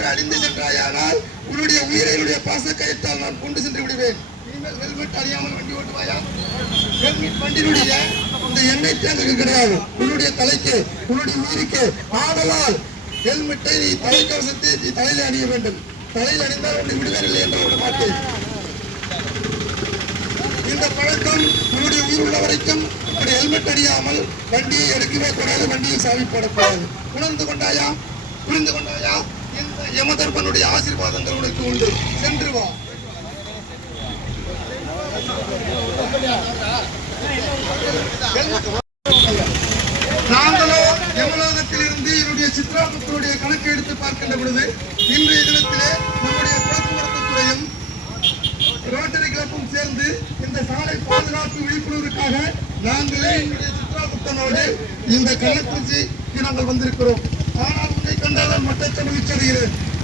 என்று அழிந்து சென்றாயானால் உன்னுடைய உயிரை என்னுடைய பாச கயத்தால் நான் கொண்டு சென்று விடுவேன். இனிமேல் ஹெல்மெட் அணியாமல் வண்டி ஓட்டுவாயா? ஹெல்மெட் வண்டியினுடைய இந்த எண்ணெய் தேங்குக்கு கிடையாது, உன்னுடைய தலைக்கு, உன்னுடைய உயிருக்கு. ஆதலால் ஹெல்மெட்டை நீ தலைக்கவசத்தை நீ தலையில் அணிய வேண்டும். தலையில் அணிந்தால் உன்னை விடுவேன் இல்லை என்று விட மாட்டேன். இந்த பழக்கம் உன்னுடைய உயிர் உள்ள வரைக்கும் ஹெல்மெட் அணியாமல் வண்டியை எடுக்கவே கூடாது, வண்டியை சாவி போடக்கூடாது. உணர்ந்து கொண்டாயா? புரிந்து கொண்டாயா? இந்த யமதர்மனுடைய ஆசீர்வாதங்கள் உனக்கு உண்டு. சென்று வா. நாங்களோ யமலோகத்தில் இருந்து என்னுடைய சித்ராபுத்தருடைய கணக்கு எடுத்து பார்க்கின்ற பொழுது இன்றைய தினத்திலே நம்முடைய போக்குவரத்து துறையும் ரோட்டரி கிளப்பும் சேர்ந்து இந்த சாலை பாதுகாப்பு விழிப்புணர்வுக்காக நாங்களே என்னுடைய சித்ராபுத்தனோடு இந்த கள்ளக்குறிச்சிக்கு நாங்கள் வந்திருக்கிறோம். ஆனால் உன்னை கண்டால் மட்டற்ற மகிழ்ச்சி அடைகிறேன்.